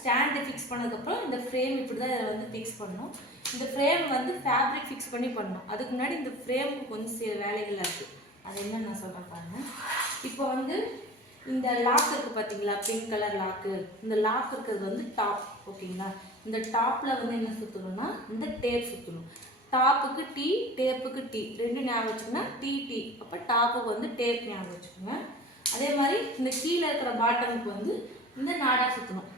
Stand fix பண்ணதுக்கப்புறம் இந்த frame இப்படி தான் இதை வந்து ஃபிக்ஸ் பண்ணணும். இந்த ஃப்ரேம் வந்து ஃபேப்ரிக் ஃபிக்ஸ் பண்ணி பண்ணணும். அதுக்கு முன்னாடி இந்த ஃப்ரேமுக்கு கொஞ்சம் சில வேலைகள் இருக்குது. அது என்னன்னு நான் சொல்கிறேன் பாருங்கள். இப்போ வந்து இந்த லாக் இருக்குது பார்த்தீங்களா, பிங்க் கலர் லாக்கு. இந்த லாக் இருக்கிறது வந்து டாப், ஓகேங்களா. இந்த டாப்பில் வந்து என்ன சுற்றணும்னா இந்த டேப் சுற்றணும். டாப்புக்கு டி, டேப்புக்கு டி, ரெண்டு ஞாபகம் வச்சுக்கோங்க. டி, அப்போ டாப்புக்கு வந்து டேப் ஞாபகம் வச்சுக்கோங்க. அதே மாதிரி இந்த கீழே இருக்கிற பாட்டமுக்கு வந்து இந்த நாடா சுற்றணும்.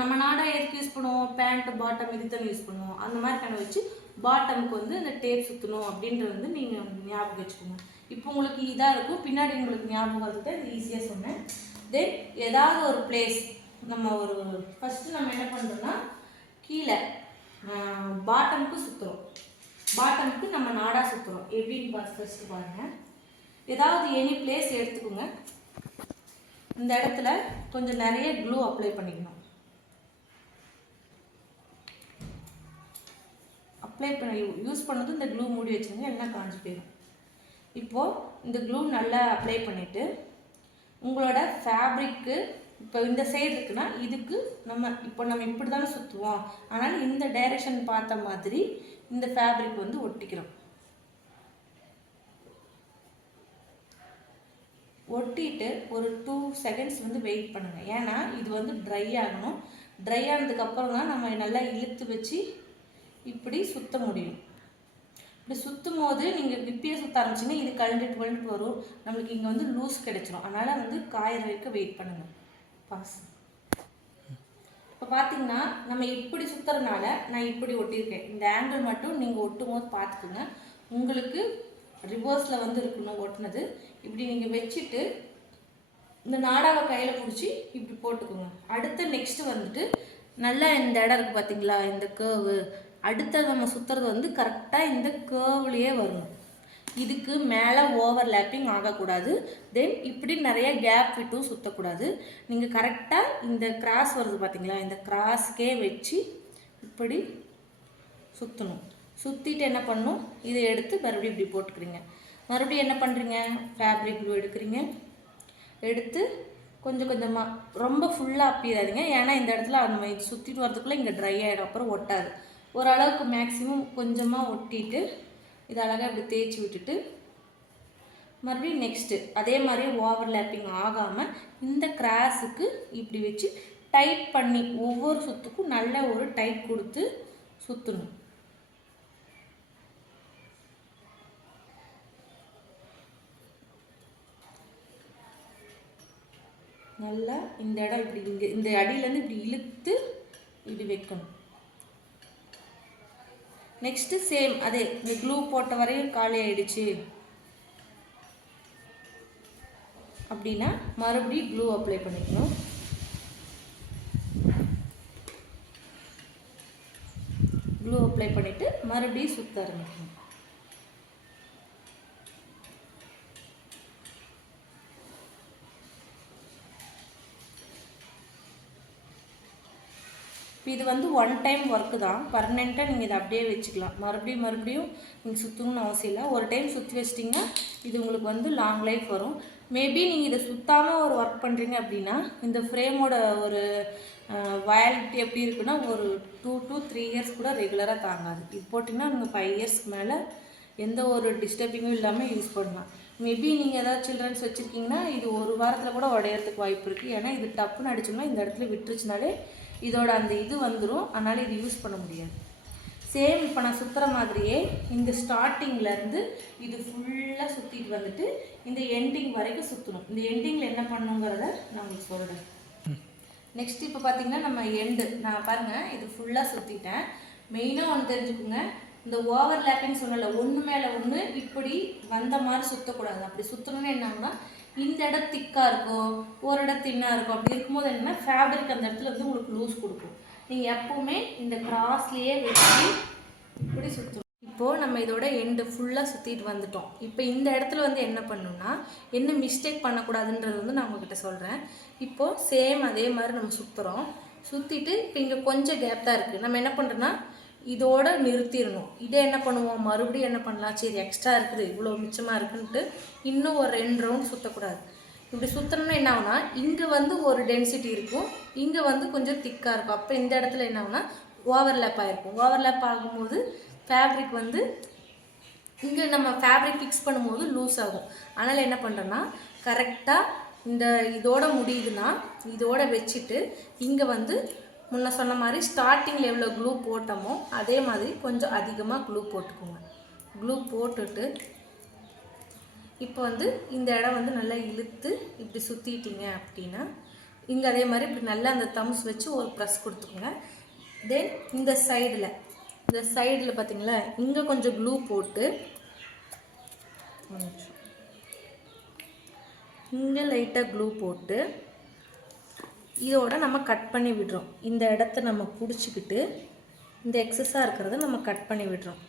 நம்ம நாடா எதுக்கு யூஸ் பண்ணுவோம், பேண்ட் பாட்டம் இதுக்கு தான் யூஸ் பண்ணுவோம். அந்த மாதிரி கணக்கு வச்சு பாட்டமுக்கு வந்து இந்த டேப் சுற்றணும் அப்படின்றது வந்து நீங்கள் ஞாபகம் வச்சுக்கோங்க. இப்போ உங்களுக்கு இதாக இருக்கும், பின்னாடி உங்களுக்கு ஞாபகம் வருது, இது ஈஸியாக சொன்னேன். தென் ஏதாவது ஒரு பிளேஸ் நம்ம ஒரு ஃபஸ்ட்டு நம்ம என்ன பண்ணுறோம்னா கீழே பாட்டமுக்கு சுற்றுறோம். பாட்டமுக்கு நம்ம நாடா சுற்றுறோம். எப்படின்னு பார்த்து ஃபஸ்ட்டு பாருங்கள். ஏதாவது எனி பிளேஸ் எடுத்துக்கோங்க. இந்த இடத்துல கொஞ்சம் நிறைய க்ளூ அப்ளை பண்ணிக்கணும். அப்ளை பண்ண யூஸ் பண்ணது இந்த க்ளூ மூடி வச்சுருங்க, எல்லாம் காஞ்சி போயிடும். இப்போது இந்த க்ளூ நல்லா அப்ளை பண்ணிவிட்டு உங்களோட ஃபேப்ரிக்கு இப்போ இந்த சைடு இருக்குன்னா இதுக்கு நம்ம இப்படி தானே சுற்றுவோம். ஆனால் இந்த டைரெக்ஷன் பார்த்த மாதிரி இந்த ஃபேப்ரிக் வந்து ஒட்டிக்கிறோம். ஒட்டிட்டு ஒரு 2 செகண்ட்ஸ் வந்து வெயிட் பண்ணுங்கள். ஏன்னா இது வந்து ட்ரை ஆகணும். ட்ரை ஆனதுக்கப்புறம் தான் நம்ம நல்லா இழுத்து வச்சு இப்படி சுற்ற முடியும். இப்படி சுற்றும் போது நீங்கள் இப்பயே சுற்ற ஆரம்பிச்சிங்கன்னா இது கழண்டுட்டு வரும். நம்மளுக்கு இங்கே வந்து லூஸ் கிடைச்சிரும். அதனால் வந்து காயிற வரைக்கும் வெயிட் பண்ணுங்கள். பாஸ். இப்போ பார்த்தீங்கன்னா நம்ம இப்படி சுற்றுறதுனால நான் இப்படி ஒட்டியிருக்கேன். இந்த ஆங்கிள் மட்டும் நீங்கள் ஒட்டும் போது பார்த்துக்குங்க. உங்களுக்கு ரிவர்ஸில் வந்து இருக்கணும் ஒட்டினது. இப்படி நீங்கள் வச்சுட்டு இந்த நாடாவை கையில் பிடிச்சி இப்படி போட்டுக்கோங்க. அடுத்த நெக்ஸ்ட்டு வந்துட்டு நல்லா இந்த இடம் இருக்குது பார்த்தீங்களா, இந்த கேர்வு. அடுத்த நம்ம சுற்றுறது வந்து கரெக்டாக இந்த கேர்வ்லேயே வரணும். இதுக்கு மேலே ஓவர்லேப்பிங் ஆகக்கூடாது. தென் இப்படி நிறைய கேப் விட்டும் சுற்றக்கூடாது. நீங்கள் கரெக்டாக இந்த கிராஸ் வருது பார்த்தீங்களா, இந்த கிராஸ்க்கே வச்சு இப்படி சுற்றணும். சுற்றிட்டு என்ன பண்ணணும், இதை எடுத்து மறுபடியும் இப்படி போட்டுக்கிறீங்க. மறுபடியும் என்ன பண்ணுறீங்க, ஃபேப்ரிக் க்ளூ எடுக்கிறீங்க. எடுத்து கொஞ்சம் கொஞ்சமாக, ரொம்ப ஃபுல்லாக அப்பிடாதீங்க. ஏன்னா இந்த இடத்துல நம்ம இது சுற்றிட்டு வரதுக்குள்ளே இங்கே ட்ரை ஆகிடும், அப்புறம் ஒட்டாது. ஓரளவுக்கு மேக்ஸிமம் கொஞ்சமாக ஒட்டிட்டு இதை அழகாக இப்படி தேய்ச்சி விட்டுட்டு மறுபடியும் நெக்ஸ்ட்டு அதே மாதிரி ஓவர்லேப்பிங் ஆகாமல் இந்த கிராஸுக்கு இப்படி வச்சு டைட் பண்ணி ஒவ்வொரு சுற்றுக்கும் நல்ல ஒரு டைட் கொடுத்து சுற்றணும். நல்லா இந்த இடம் இப்படி இங்கே இந்த அடியிலேருந்து இப்படி இழுத்து இப்படி வைக்கணும். நெக்ஸ்ட்டு சேம் அதே, இந்த க்ளூ போட்ட வரையும் காலி ஆகிடுச்சு அப்படின்னா மறுபடியும் க்ளூ அப்ளை பண்ணிக்கணும். க்ளூ அப்ளை பண்ணிவிட்டு மறுபடியும் சுற்ற ஆரம்பிக்கணும். இது வந்து ஒன் டைம் ஒர்க்கு தான். பர்மனெண்ட்டாக நீங்கள் இதை அப்படியே வச்சுக்கலாம். மறுபடியும் நீங்கள் சுற்றணும்னு அவசியம் இல்லை. ஒரு டைம் சுற்றி வச்சிட்டிங்கன்னா இது உங்களுக்கு வந்து லாங் லைஃப் வரும். மேபி நீங்கள் இதை சுற்றாமல் ஒரு ஒர்க் பண்ணுறீங்க அப்படின்னா இந்த ஃப்ரேமோட ஒரு வேலிட்டி எப்படி இருக்குன்னா ஒரு 2 to 3 இயர்ஸ் கூட ரெகுலராக தாங்காது. இது போட்டிங்கன்னா நீங்கள் 5 இயர்ஸ்க்கு மேலே எந்த ஒரு டிஸ்டர்பிங்கும் இல்லாமல் யூஸ் பண்ணலாம். மேபி நீங்கள் ஏதாவது சில்ட்ரன்ஸ் வச்சுருக்கீங்கன்னா இது ஒரு வாரத்தில் கூட உடையறதுக்கு வாய்ப்பு இருக்குது. ஏன்னா இது டப்புன்னு அடிச்சோம்னா இந்த இடத்துல விட்டுருச்சுனாலே இதோட அந்த இது வந்துடும். அதனால் இது யூஸ் பண்ண முடியாது. சேம் இப்போ நான் சுற்றுற மாதிரியே இந்த ஸ்டார்டிங்லேருந்து இது ஃபுல்லாக சுற்றிட்டு வந்துட்டு இந்த எண்டிங் வரைக்கும் சுற்றணும். இந்த எண்டிங்கில் என்ன பண்ணணுங்கிறத நான் உங்களுக்கு சொல்கிறேன். நெக்ஸ்ட் இப்போ பார்த்தீங்கன்னா நம்ம எண்டு நான் பாருங்கள் இது ஃபுல்லாக சுற்றிட்டேன். மெயினாக ஒன்று தெரிஞ்சுக்கோங்க, இந்த ஓவர்லேப்பிங் சொன்னல ஒன்று மேலே ஒன்று இப்படி வந்த மாதிரி சுற்றக்கூடாது. அப்படி சுற்றணுன்னு என்னாங்கன்னா இந்த இடம் திக்காக இருக்கும், ஒரு இடம் தின்னாக இருக்கும். அப்படி இருக்கும்போது என்னென்னா ஃபேப்ரிக் அந்த இடத்துல வந்து உங்களுக்கு லூஸ் கொடுக்கும். நீங்கள் எப்போவுமே இந்த கிராஸ்லேயே வச்சு இப்படி சுற்றணும். இப்போது நம்ம இதோட எண்டு ஃபுல்லாக சுற்றிட்டு வந்துட்டோம். இப்போ இந்த இடத்துல வந்து என்ன பண்ணணும்னா என்ன மிஸ்டேக் பண்ணக்கூடாதுன்றது வந்து நான் உங்ககிட்ட சொல்கிறேன். இப்போது சேம் அதே மாதிரி நம்ம சுற்றுறோம். சுற்றிட்டு இப்போ இங்கே கொஞ்சம் கேப் தான் இருக்குது. நம்ம என்ன பண்ணுறோன்னா இதோட நிறுத்திடணும். இதை என்ன பண்ணுவோம், மறுபடியும் என்ன பண்ணலாம், சரி எக்ஸ்ட்ரா இருக்குது இவ்வளோ மிச்சமாக இருக்குன்ட்டு இன்னும் ஒரு 2 ரவுண்ட் சுற்றக்கூடாது. இப்படி சுற்றணும்னா என்ன ஆகுனா இங்கே வந்து ஒரு டென்சிட்டி இருக்கும், இங்கே வந்து கொஞ்சம் திக்காக இருக்கும். அப்போ இந்த இடத்துல என்ன ஆகுனா ஓவர்லேப் ஆகிருக்கும். ஓவர்லேப் ஆகும்போது ஃபேப்ரிக் வந்து இங்கே நம்ம ஃபேப்ரிக் ஃபிக்ஸ் பண்ணும்போது லூஸ் ஆகும். அதனால் என்ன பண்ணுறேன்னா கரெக்டாக இந்த இதோட முடியுதுன்னா இதோட வச்சுட்டு இங்கே வந்து முன்ன சொன்ன மாதிரி ஸ்டார்டிங்கில் எவ்வளோ க்ளூ போட்டோமோ அதே மாதிரி கொஞ்சம் அதிகமாக க்ளூ போட்டுக்கோங்க. க்ளூ போட்டுட்டு இப்போ வந்து இந்த இடம் வந்து நல்லா இழுத்து இப்படி சுற்றிட்டீங்க அப்படின்னா இங்கே அதே மாதிரி இப்படி நல்லா அந்த தம்ஸ் வச்சு ஒரு ப்ரெஸ் கொடுத்துக்கோங்க. தென் இந்த சைடில் பார்த்தீங்களா இங்கே கொஞ்சம் க்ளூ போட்டு இங்கே லைட்டாக க்ளூ போட்டு இதோட நம்ம கட் பண்ணி விடுறோம். இந்த இடத்த நம்ம பிடிச்சிக்கிட்டு இந்த எக்ஸஸாக இருக்கிறத நம்ம கட் பண்ணி விடுறோம்.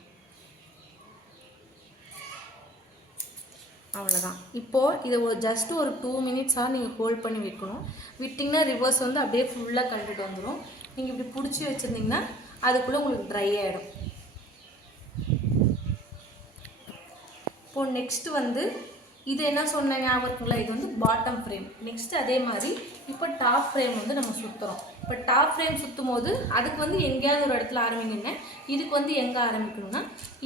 அவ்வளோதான். இப்போது இதை ஜஸ்ட் ஒரு 2 மினிட்ஸாக நீங்கள் ஹோல்ட் பண்ணி வைக்கணும். விட்டிங்கன்னா ரிவர்ஸ் வந்து அப்படியே ஃபுல்லாக கண்டுட்டு வந்துடும். நீங்கள் இப்படி பிடிச்சி வச்சுருந்தீங்கன்னா அதுக்குள்ளே உங்களுக்கு ட்ரை ஆகிடும். இப்போது நெக்ஸ்ட்டு வந்து இது என்ன சொன்ன ஞாபகம் இருக்குங்களா, இது வந்து பாட்டம் ஃப்ரேம். நெக்ஸ்ட்டு அதே மாதிரி இப்போ டாப் ஃப்ரேம் வந்து நம்ம சுற்றுறோம். இப்போ டாப் ஃப்ரேம் சுற்றும் போது அதுக்கு வந்து எங்கேயாவது ஒரு இடத்துல ஆரம்பிங்க. இதுக்கு வந்து எங்கே ஆரம்பிக்கணும்னா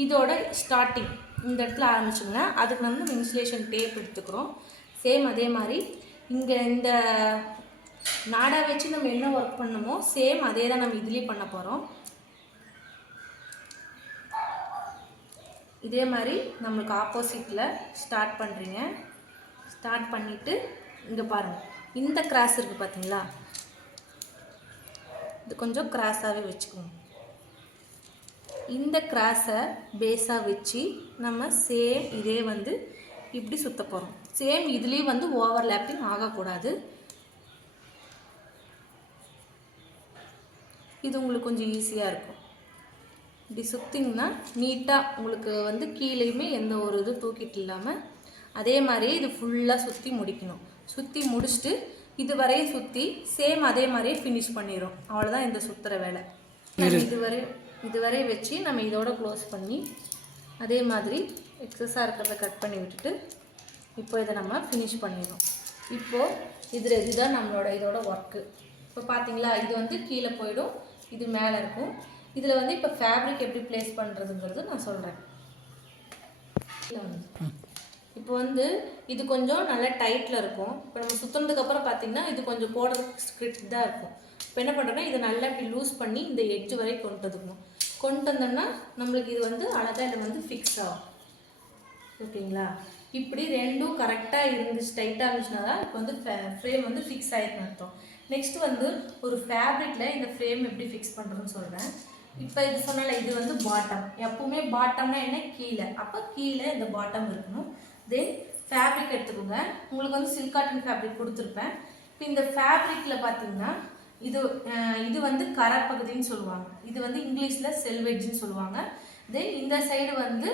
இதோட ஸ்டார்டிங் இந்த இடத்துல ஆரம்பிச்சோம்னா அதுக்கு வந்து நம்ம இன்சுலேஷன் டேப் எடுத்துக்கிறோம். சேம் அதே மாதிரி இங்கே இந்த நாடா வச்சு நம்ம என்ன ஒர்க் பண்ணணுமோ சேம் அதே தான் நம்ம இதுலேயே பண்ண போகிறோம். இதே மாதிரி நம்மளுக்கு ஆப்போசிட்டில் ஸ்டார்ட் பண்ணுறீங்க. ஸ்டார்ட் பண்ணிவிட்டு இங்கே பாருங்கள் இந்த கிராஸ் இருக்குது பார்த்தீங்களா, இது கொஞ்சம் கிராஸாகவே வச்சுக்கோங்க. இந்த கிராஸை பேஸாக வச்சு நம்ம சேம் இதே வந்து இப்படி சுற்ற போகிறோம். சேம் இதுலேயும் வந்து ஓவர்லேப்பிங் ஆகக்கூடாது. இது உங்களுக்கு கொஞ்சம் ஈஸியாக இருக்கும். இப்படி சுற்றிங்கன்னா நீட்டாக உங்களுக்கு வந்து கீழேயுமே எந்த ஒரு இது தூக்கிட்டு இல்லாமல் அதே மாதிரியே இது ஃபுல்லாக சுற்றி முடிக்கணும். சுற்றி முடிச்சுட்டு இது வரையும் சுற்றி சேம் அதே மாதிரியே ஃபினிஷ் பண்ணிடும். அவ்வளோதான் இந்த சுற்றுற வேலை. இதுவரை வச்சு நம்ம இதோட க்ளோஸ் பண்ணி அதே மாதிரி எக்ஸஸாக இருக்கிறத கட் பண்ணி விட்டுட்டு இப்போ இதை நம்ம ஃபினிஷ் பண்ணிடுறோம். இப்போது இதுதான் நம்மளோட இதோட ஒர்க்கு. இப்போ பார்த்தீங்களா இது வந்து கீழே போயிடும், இது மேலே இருக்கும். இதில் வந்து இப்போ ஃபேப்ரிக் எப்படி ப்ளேஸ் பண்ணுறதுங்கிறது நான் சொல்கிறேன். இப்போ வந்து இது கொஞ்சம் நல்லா டைட்டில் இருக்கும். இப்போ நம்ம சுற்றுனதுக்கப்புறம் பார்த்திங்கன்னா இது கொஞ்சம் போடுறதுக்கு ஸ்கிரிப்ட் தான் இருக்கும். இப்போ என்ன பண்ணுறோன்னா இதை நல்லா இப்படி லூஸ் பண்ணி இந்த எட்ஜ் வரை கொண்டு வந்துக்கணும். கொண்டு வந்தோம்னா நம்மளுக்கு இது வந்து அழகாக இதில் வந்து ஃபிக்ஸ் ஆகும். ஓகேங்களா, இப்படி ரெண்டும் கரெக்டாக இருந்து ஸ்ட்ரைட்டாக இருந்துச்சுன்னா தான் இப்போ வந்து ஃப்ரேம் வந்து ஃபிக்ஸ் ஆகிருக்குன்னு அர்த்தம். நெக்ஸ்ட் வந்து ஒரு ஃபேப்ரிக்கில் இந்த ஃப்ரேம் எப்படி ஃபிக்ஸ் பண்ணுறதுன்னு சொல்கிறேன். இப்போ இது சொன்னால இது வந்து பாட்டம். எப்பவுமே பாட்டம்னா என்ன, கீழே. அப்போ கீழே இந்த பாட்டம் இருக்கணும். தென் ஃபேப்ரிக் எடுத்துக்கோங்க. உங்களுக்கு வந்து சில்க் காட்டன் ஃபேப்ரிக் கொடுத்துருப்பேன். இப்போ இந்த ஃபேப்ரிக்கில் பார்த்தீங்கன்னா இது வந்து கரை பகுதின்னு சொல்லுவாங்க. இது வந்து இங்கிலீஷில் செல்வெட்ஜ்னு சொல்லுவாங்க. தென் இந்த சைடு வந்து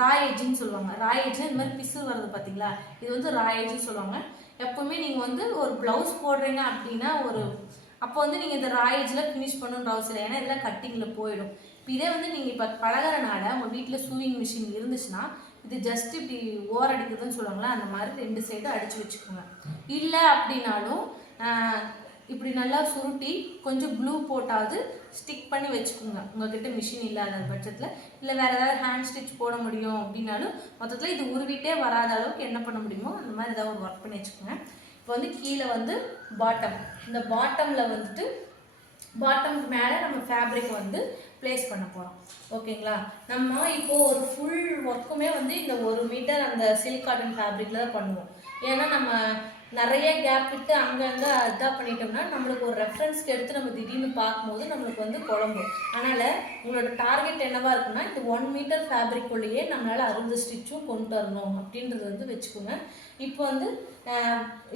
ராயேஜ்னு சொல்லுவாங்க. ராயேஜ்னு இந்த மாதிரி பிசு வருது பார்த்தீங்களா, இது வந்து ராயேஜ்னு சொல்லுவாங்க. எப்போவுமே நீங்கள் வந்து ஒரு ப்ளவுஸ் போடுறீங்க அப்படின்னா அப்போ வந்து நீங்கள் இந்த ராயேஜில் ஃபினிஷ் பண்ணணுன்ற அவசியம் இல்லை. ஏன்னா இதெல்லாம் கட்டிங்கில் போயிடும். இப்போ இதே வந்து நீங்கள் இப்போ பழகிறனால உங்கள் வீட்டில் சூயிங் மிஷின் இருந்துச்சுன்னா இது ஜஸ்ட் இப்படி ஓர் அடிக்குதுன்னு சொல்லுவாங்களா, அந்த மாதிரி 2 சைடும் அடித்து வச்சுக்கோங்க. இல்லை அப்படின்னாலும் இப்படி நல்லா சுருட்டி கொஞ்சம் க்ளூ போட்டாவது ஸ்டிக் பண்ணி வச்சுக்கோங்க உங்கள்கிட்ட மிஷின் இல்லாத பட்சத்தில். இல்லை வேறு ஏதாவது ஹேண்ட் ஸ்டிச் போட முடியும் அப்படின்னாலும் மொத்தத்தில் இது உருவிட்டே வராத அளவுக்கு என்ன பண்ண முடியுமோ அந்த மாதிரி ஏதாவது ஒரு ஒர்க் பண்ணி வச்சுக்கோங்க. இப்போ வந்து கீழே வந்து பாட்டம், இந்த பாட்டமில் வந்துட்டு பாட்டம்க்கு மேலே நம்ம ஃபேப்ரிக் வந்து ப்ளேஸ் பண்ண போகிறோம். ஓகேங்களா, நம்ம இப்போது ஒரு ஃபுல் ஒர்க்குமே வந்து இந்த 1 மீட்டர் அந்த சில்க் காட்டன் ஃபேப்ரிக்கில் தான் பண்ணுவோம். ஏன்னா நம்ம நிறைய கேப் விட்டு அங்கங்கே இதாக பண்ணிட்டோம்னா நம்மளுக்கு ஒரு ரெஃபரன்ஸ்க்கு எடுத்து நம்ம திடீர்னு பார்க்கும்போது நம்மளுக்கு வந்து குழம்பும். அதனால் உங்களோட டார்கெட் என்னவா இருக்குன்னா இந்த 1 மீட்டர் ஃபேப்ரிக்குள்ளேயே நம்மளால் 60 ஸ்டிச்சும் கொண்டு வரணும் அப்படின்றது வந்து வச்சுக்கோங்க. இப்போ வந்து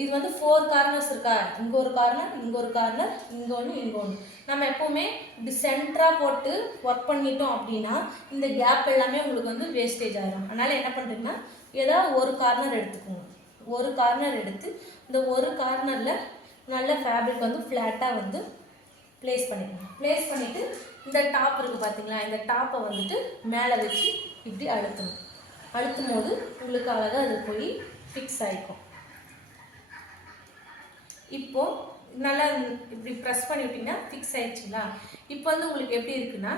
இது வந்து 4 கார்னர்ஸ் இருக்கா, இங்கே ஒரு கார்னர், இங்கே ஒரு கார்னர், இங்கே ஒன்று, இங்கே ஒன்று. நம்ம எப்போவுமே இப்படி சென்டராக போட்டு ஒர்க் பண்ணிட்டோம் அப்படின்னா இந்த கேப் எல்லாமே உங்களுக்கு வந்து வேஸ்டேஜ் ஆகிடும். அதனால் என்ன பண்ணுறீங்கன்னா ஏதாவது ஒரு கார்னர் எடுத்துக்கோங்க. ஒரு கார்னர் எடுத்து இந்த ஒரு கார்னரில் நல்ல ஃபேப்ரிக் வந்து ஃப்ளாட்டாக வந்து ப்ளேஸ் பண்ணிக்கணும். ப்ளேஸ் பண்ணிவிட்டு இந்த டாப் இருக்குது பார்த்தீங்களா, இந்த டாப்பை வந்துட்டு மேலே வச்சு இப்படி அழுத்தணும். அழுத்தும் போது உங்களுக்கு அழகாக அது போய் ஃபிக்ஸ் ஆகிக்கும். இப்போது நல்லா இப்படி ப்ரெஸ் பண்ணிவிட்டிங்கன்னா ஃபிக்ஸ் ஆகிடுச்சிங்களா? இப்போ வந்து உங்களுக்கு எப்படி இருக்குன்னா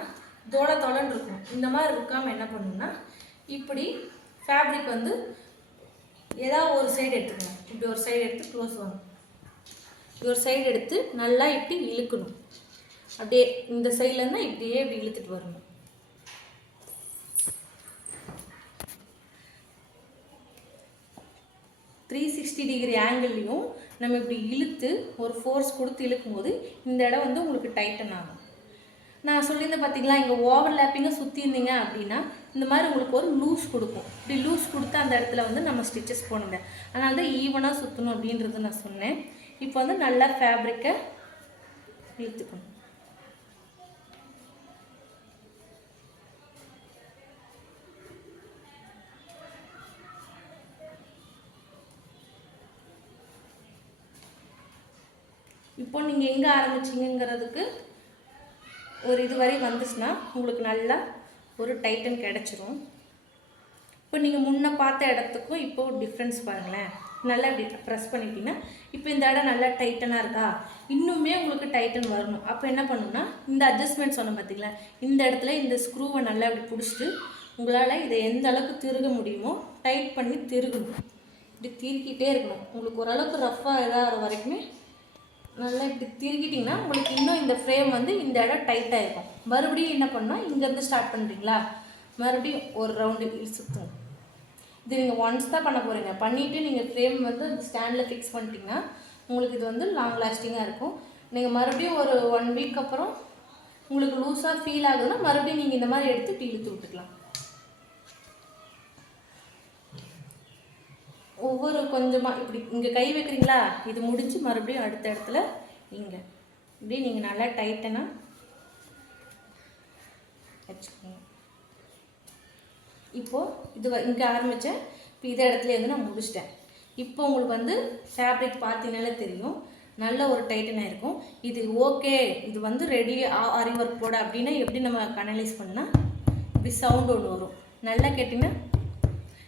தொலைன்னு இருக்கும். இந்த மாதிரி இருக்காமல் என்ன பண்ணணும்னா இப்படி ஃபேப்ரிக் வந்து ஏதாவது ஒரு சைடு எடுத்துக்கணும். இப்படி ஒரு சைடு எடுத்து க்ளோஸ் பண்ணணும். ஒரு சைடு எடுத்து நல்லா இப்படி இழுக்கணும். அப்படியே இந்த சைட்லேருந்து இப்படியே இப்படி இழுத்துட்டு வரணும். $360 ஆங்கிள்லையும் நம்ம இப்படி இழுத்து ஒரு ஃபோர்ஸ் கொடுத்து இழுக்கும்போது இந்த இடம் வந்து உங்களுக்கு டைட்டன் ஆகும். நான் சொல்லியிருந்தேன் பார்த்தீங்களா, இங்கே ஓவர்லேப்பிங்காக சுற்றியிருந்தீங்க அப்படின்னா இந்த மாதிரி உங்களுக்கு ஒரு லூஸ் கொடுக்கும். இப்படி லூஸ் கொடுத்து அந்த இடத்துல வந்து நம்ம ஸ்டிச்சஸ் போடணுங்க. அதனால தான் ஈவனாக சுற்றணும் அப்படின்றது நான் சொன்னேன். இப்போ வந்து நல்லா ஃபேப்ரிக்கை இழுத்துக்கணும். இப்போ நீங்கள் எங்கே ஆரம்பிச்சிங்கிறதுக்கு ஒரு இது வரை வந்துச்சுன்னா உங்களுக்கு நல்லா ஒரு டைட்டன் கிடச்சிரும். இப்போ நீங்கள் முன்ன பார்த்த இடத்துக்கும் இப்போ டிஃப்ரென்ஸ் பாருங்களேன். நல்லா இப்படி ப்ரெஸ் பண்ணிட்டீங்கன்னா இப்போ இந்த இடம் நல்லா டைட்டனாக இருக்கா? இன்னுமே உங்களுக்கு டைட்டன் வரணும். அப்போ என்ன பண்ணணும்னா இந்த அட்ஜஸ்ட்மெண்ட் சொன்ன பார்த்தீங்களா, இந்த இடத்துல இந்த ஸ்க்ரூவை நல்லா இப்படி பிடிச்சிட்டு உங்களால் இதை எந்த அளவுக்கு திருக முடியுமோ டைட் பண்ணி திருகணும். இப்படி திருக்கிட்டே இருக்கணும். உங்களுக்கு ஓரளவுக்கு ரஃப்பாக இதாகிற வரைக்குமே நல்லா இப்படி திருக்கிட்டிங்கன்னா உங்களுக்கு இன்னும் இந்த ஃப்ரேம் வந்து இந்த இடம் டைட்டாக இருக்கும். மறுபடியும் என்ன பண்ணால் இங்கேருந்து ஸ்டார்ட் பண்ணுறீங்களா, மறுபடியும் ஒரு ரவுண்டு சுற்றுங்க. இது நீங்கள் ஒன்ஸ் தான் பண்ண போகிறீங்க. பண்ணிவிட்டு நீங்கள் ஃப்ரேம் வந்து அந்த ஸ்டாண்டில் ஃபிக்ஸ் பண்ணிட்டீங்கன்னா உங்களுக்கு இது வந்து லாங் லாஸ்டிங்காக இருக்கும். நீங்கள் மறுபடியும் ஒரு 1 வீக் அப்புறம் உங்களுக்கு லூஸாக ஃபீல் ஆகுதுன்னா மறுபடியும் நீங்கள் இந்த மாதிரி எடுத்து இழுத்து விட்டுக்கலாம். ஒவ்வொரு கொஞ்சமாக இப்படி இங்கே கை வைக்கிறீங்களா, இது முடிஞ்சு மறுபடியும் அடுத்த இடத்துல இங்கே இப்படி நீங்கள் நல்லா டைட்டனாக வச்சுக்கோங்க. இப்போது இது இங்கே ஆரம்பித்தேன். இப்போ இதே இடத்துல இருந்து நான் முடிச்சிட்டேன். இப்போ உங்களுக்கு வந்து ஃபேப்ரிக் பார்த்தீங்கனாலே தெரியும் நல்ல ஒரு டைட்டனாக இருக்கும். இது ஓகே, இது வந்து ரெடி ஆரி ஒர்க் போட அப்படின்னா எப்படி நம்ம அனலைஸ் பண்ணால் இப்படி சவுண்ட் ஒன்று வரும். நல்லா கேட்டிங்கன்னா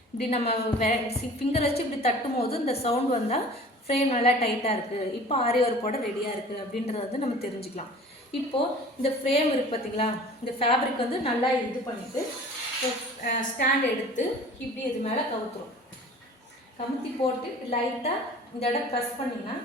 இப்படி நம்ம ஃபிங்கர் வச்சு இப்படி தட்டும் போது இந்த சவுண்ட் வந்தால் ஃப்ரேம் நல்லா டைட்டாக இருக்குது, இப்போ ஆரி ஒர்க் போட ரெடியாக இருக்குது அப்படின்றத வந்து நம்ம தெரிஞ்சுக்கலாம். இப்போது இந்த ஃப்ரேம் இருக்குது பார்த்தீங்களா, இந்த ஃபேப்ரிக் வந்து நல்லா இது பண்ணிவிட்டு ஸ்டாண்ட் எடுத்து இப்படி இது மேலே கவுத்துரும். கமுத்தி போட்டு லைட்டாக இந்த இடம் ப்ரெஸ் பண்ணிங்கன்னா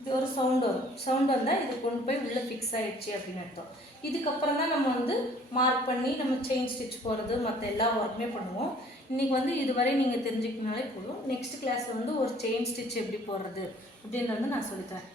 இது ஒரு சவுண்ட் வரும். சவுண்ட் வந்தால் இது கொண்டு போய் உள்ளே ஃபிக்ஸ் ஆகிடுச்சு அப்படின்னு அர்த்தம். இதுக்கப்புறம் தான் நம்ம வந்து மார்க் பண்ணி நம்ம செயின் ஸ்டிச் போடுறது மற்ற எல்லா ஒர்க்குமே பண்ணுவோம். இன்றைக்கி வந்து இதுவரை நீங்கள் தெரிஞ்சுக்கினாலே போதும். நெக்ஸ்ட் கிளாஸில் வந்து ஒரு செயின் ஸ்டிச் எப்படி போடுறது அப்படின்றது நான் சொல்லித்தரேன்.